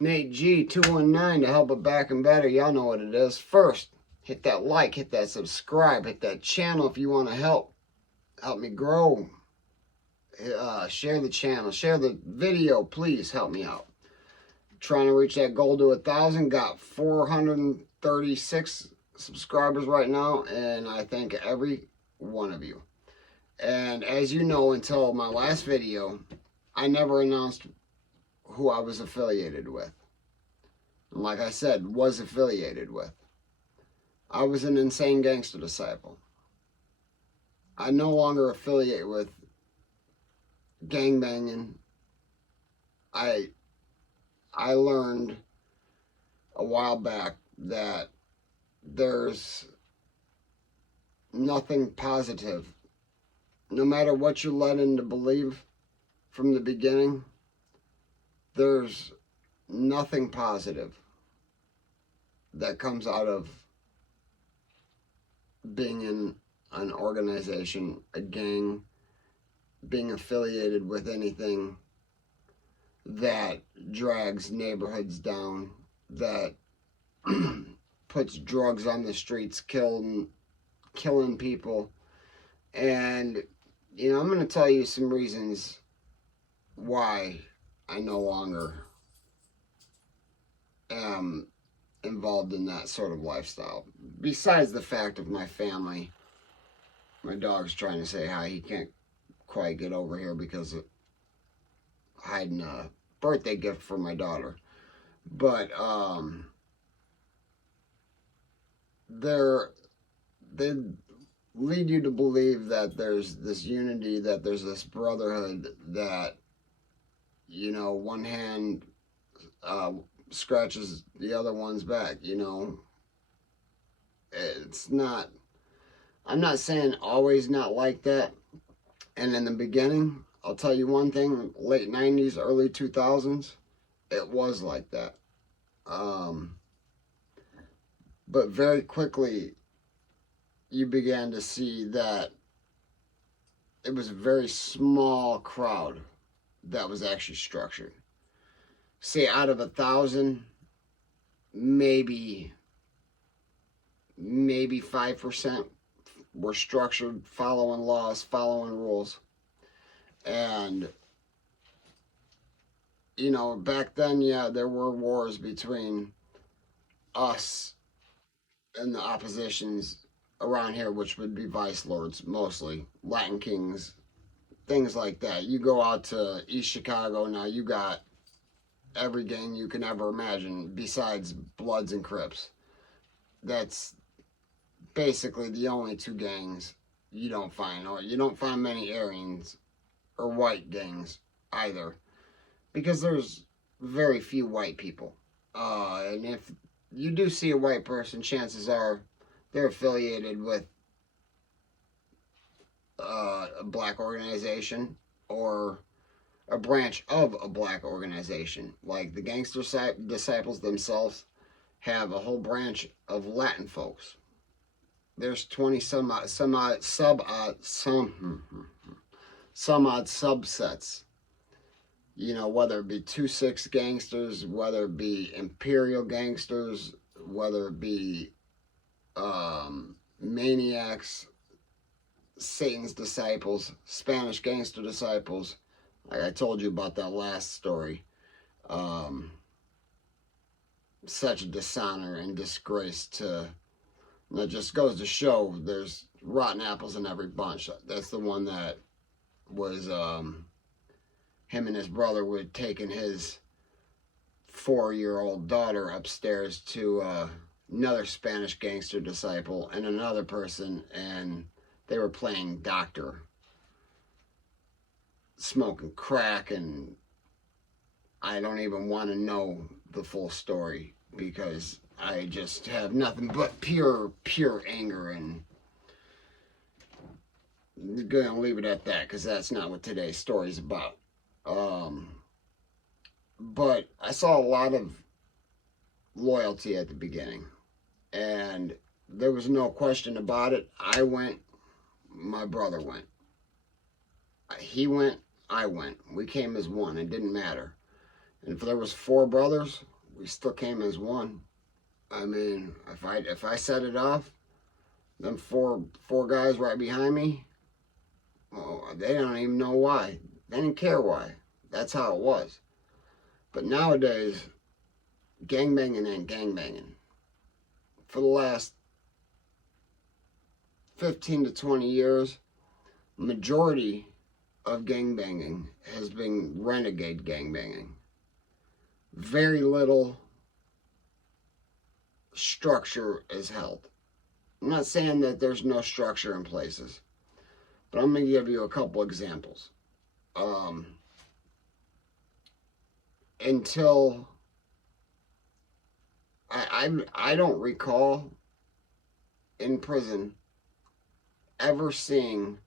Nate G 219 to help it back and better. Y'all know what it is. First, hit that like, hit that subscribe, hit that channel if you want to help me grow. Share the channel, share the video, please help me out. Trying to reach that goal to 1,000. Got 436 subscribers right now, and I thank every one of you. And as you know, until my last video, I never announced who I was affiliated with. And like I said, was affiliated with. I was an insane gangster disciple. I no longer affiliate with gangbanging. I learned a while back that there's nothing positive. No matter what you're led in to believe from the beginning, there's nothing positive that comes out of being in an organization, a gang, being affiliated with anything that drags neighborhoods down, that puts drugs on the streets, killing people. And, you know, I'm going to tell you some reasons why I no longer am involved in that sort of lifestyle. Besides the fact of my family, my dog's trying to say hi. He can't quite get over here because of hiding a birthday gift for my daughter. But they lead you to believe that there's this unity, that there's this brotherhood, that, you know, one hand scratches the other one's back, you know. It's not, I'm not saying always not like that. And in the beginning, I'll tell you one thing, late 90s, early 2000s, it was like that. But very quickly, you began to see that it was a very small crowd that was actually structured. Say out of 1,000, maybe 5% were structured, following laws, following rules. And, you know, back then, yeah, there were wars between us and the oppositions around here, which would be vice lords, mostly Latin kings, things like that. You go out to East Chicago now, you got every gang you can ever imagine besides Bloods and Crips. That's basically the only two gangs you don't find. Or you don't find many Aryans or white gangs either, because there's very few white people. And if you do see a white person, chances are they're affiliated with a black organization or a branch of a black organization. Like the gangster disciples themselves have a whole branch of Latin folks. There's 20 some odd subsets. You know, whether it be 2-6 gangsters, whether it be imperial gangsters, whether it be maniacs, Satan's disciples, Spanish gangster disciples. Like I told you about that last story. Such a dishonor and disgrace to... That just goes to show there's rotten apples in every bunch. That's the one that was... him and his brother were taking his 4-year-old daughter upstairs to another Spanish gangster disciple and another person, and they were playing doctor, smoking crack, and I don't even want to know the full story because I just have nothing but pure anger, and I'm gonna leave it at that because that's not what today's story is about. But I saw a lot of loyalty at the beginning, and there was no question about it. I went, my brother went. He went, I went. We came as one. It didn't matter. And if there was 4 brothers, we still came as one. I mean, if I set it off, them four guys right behind me, oh, they don't even know why. They didn't care why. That's how it was. But nowadays, gangbanging ain't gangbanging. For the last 15 to 20 years, majority of gangbanging has been renegade gangbanging. Very little structure is held. I'm not saying that there's no structure in places, but I'm going to give you a couple examples. Until I don't recall in prison ever seeing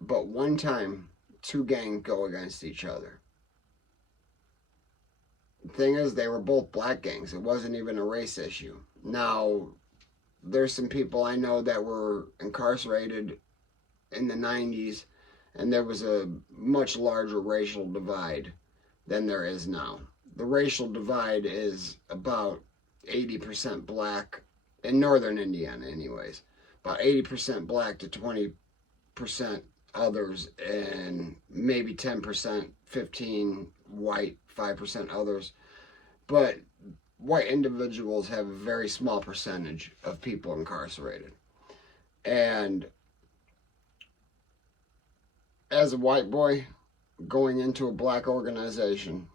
but one time 2 gangs go against each other. The thing is, they were both black gangs. It wasn't even a race issue. Now, there's some people I know that were incarcerated in the 90s, and there was a much larger racial divide than there is now. The racial divide is about 80% black, in northern Indiana anyways, about 80% black to 20% others, and maybe 10%, 15 white, 5% others. But white individuals have a very small percentage of people incarcerated. And as a white boy going into a black organization,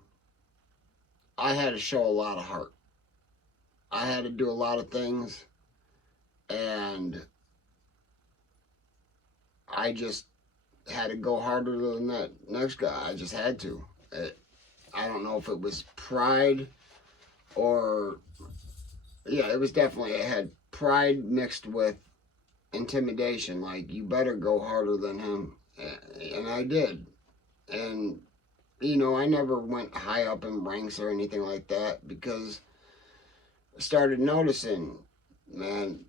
I had to show a lot of heart. I had to do a lot of things, and I just had to go harder than that next guy. I just had to. I don't know if it was pride or, yeah, it was definitely, it had pride mixed with intimidation. Like, you better go harder than him. And I did. And, you know, I never went high up in ranks or anything like that, because I started noticing, man,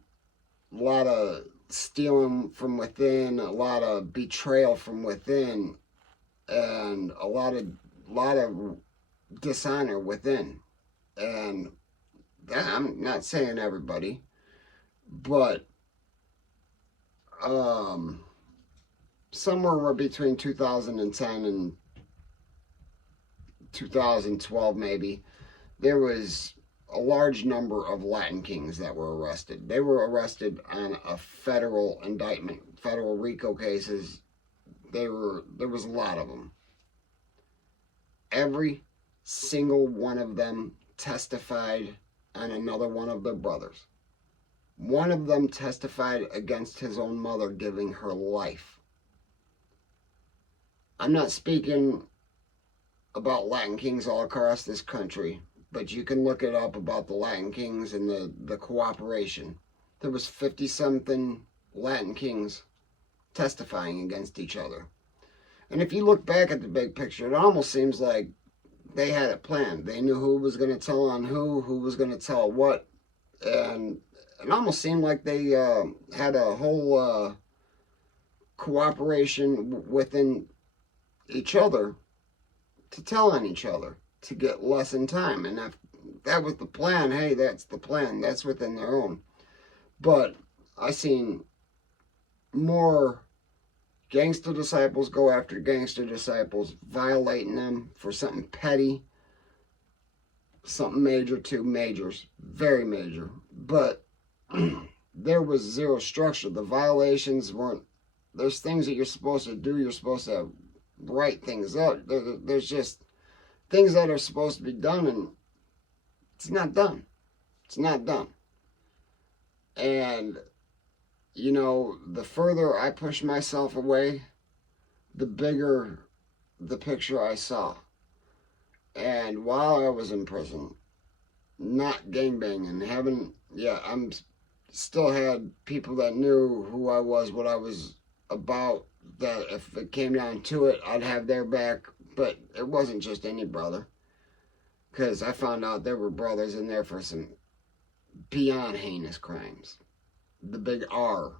a lot of stealing from within, a lot of betrayal from within, and a lot of dishonor within. And that, I'm not saying everybody, but somewhere between 2010 and 2012 maybe, there was a large number of Latin kings that were arrested. They were arrested on a federal indictment, federal RICO cases. There was a lot of them. Every single one of them testified on another one of their brothers. One of them testified against his own mother, giving her life. I'm not speaking about Latin kings all across this country, but you can look it up about the Latin kings and the cooperation. There was 50-something Latin kings testifying against each other. And if you look back at the big picture, it almost seems like they had it planned. They knew who was going to tell on who was going to tell what. And it almost seemed like they had a whole cooperation within each other to tell on each other, to get less in time. And if that was the plan, hey, that's the plan. That's within their own. But I seen more gangster disciples go after gangster disciples, violating them for something petty, something major to majors, very major. But there was zero structure. The violations weren't, there's things that you're supposed to do. You're supposed to write things up. There's just things that are supposed to be done, and it's not done. It's not done. And, you know, the further I pushed myself away, the bigger the picture I saw. And while I was in prison, not gangbanging, I'm still had people that knew who I was, what I was about, that if it came down to it, I'd have their back. But it wasn't just any brother, because I found out there were brothers in there for some beyond heinous crimes. The big R,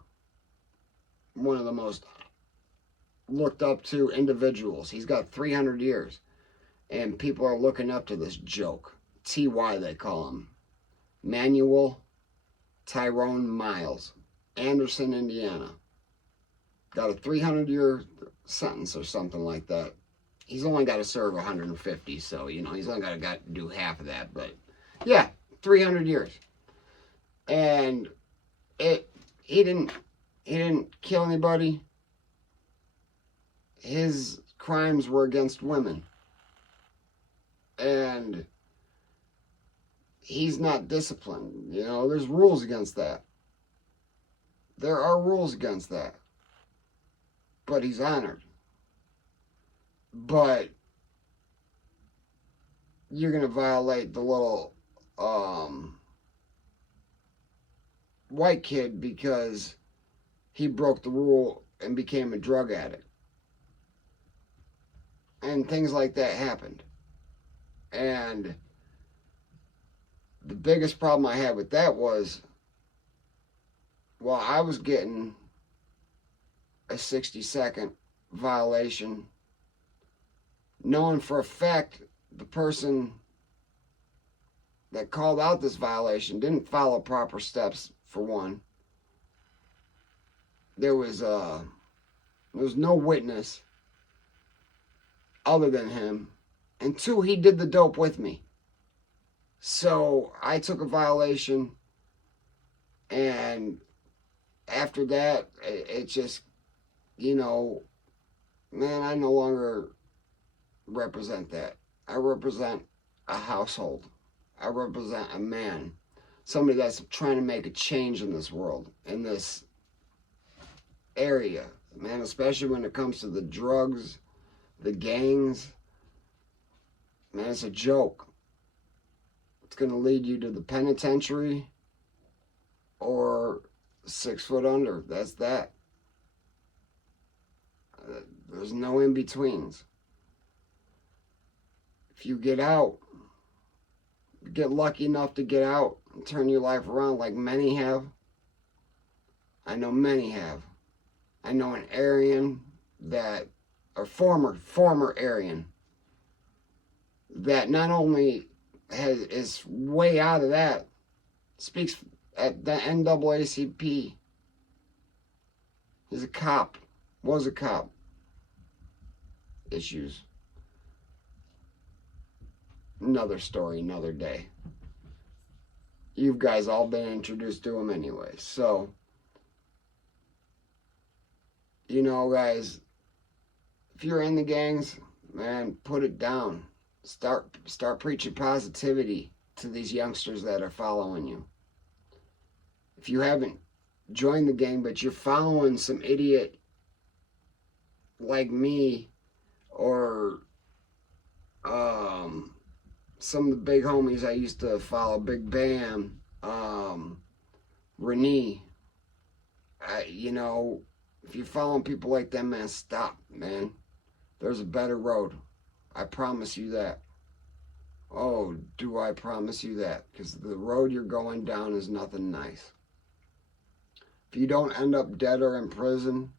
one of the most looked up to individuals. He's got 300 years. And people are looking up to this joke. TY, they call him. Manuel Tyrone Miles. Anderson, Indiana. Got a 300-year sentence or something like that. He's only got to serve 150, so, you know, he's only got to do half of that. But, yeah, 300 years. And he didn't kill anybody. His crimes were against women. And he's not disciplined. You know, there's rules against that. There are rules against that. But he's honored. But you're going to violate the little white kid because he broke the rule and became a drug addict. And things like that happened. And the biggest problem I had with that was, well, I was getting a 60-second violation, knowing for a fact the person that called out this violation didn't follow proper steps, for one. There was no witness other than him. And two, he did the dope with me. So I took a violation, and after that, it just, you know, man, I no longer represent that. I represent a household. I represent a man. Somebody that's trying to make a change in this world, in this area. Man, especially when it comes to the drugs, the gangs. Man, it's a joke. It's going to lead you to the penitentiary or 6 foot under. That's that. There's no in-betweens. If you get out, get lucky enough to get out and turn your life around like many have. I know many have. I know an Aryan that, or former Aryan, that not only is way out of that, speaks at the NAACP. He's a cop. Was a cop. Issues. Another story, another day. You guys all been introduced to him anyway. So, you know, guys, if you're in the gangs, man, put it down. Start preaching positivity to these youngsters that are following you. If you haven't joined the gang, but you're following some idiot like me, or some of the big homies I used to follow, Big Bam, Renee, you know, if you're following people like them, man, stop, man. There's a better road. I promise you that. Oh, do I promise you that? Because the road you're going down is nothing nice. If you don't end up dead or in prison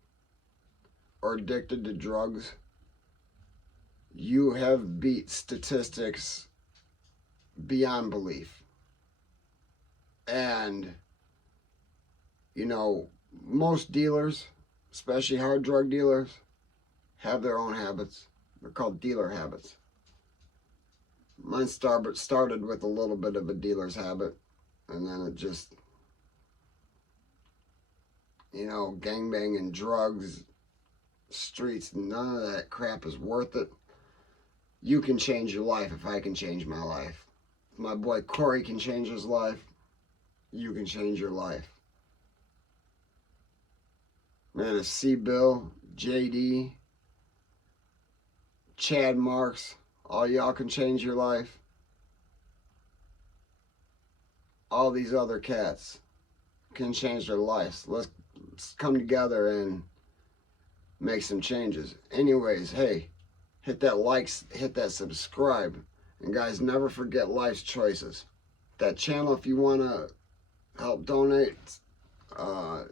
or addicted to drugs, you have beat statistics beyond belief. And, you know, most dealers, especially hard drug dealers, have their own habits. They're called dealer habits. Mine started with a little bit of a dealer's habit, and then it just, you know, gangbanging, drugs, streets, none of that crap is worth it. You can change your life if I can change my life. If my boy Corey can change his life, you can change your life. Man, if C-Bill, JD, Chad Marks, all y'all can change your life, all these other cats can change their lives. Let's come together and make some changes. Anyways, hey, hit that likes, hit that subscribe, and guys, never forget life's choices. That channel, if you want to help donate,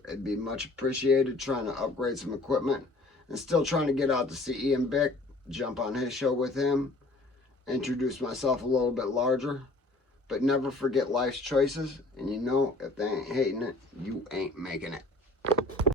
it'd be much appreciated. Trying to upgrade some equipment, and still trying to get out to see Ian Bick, jump on his show with him, introduce myself a little bit larger. But never forget life's choices, and you know, if they ain't hating it, you ain't making it.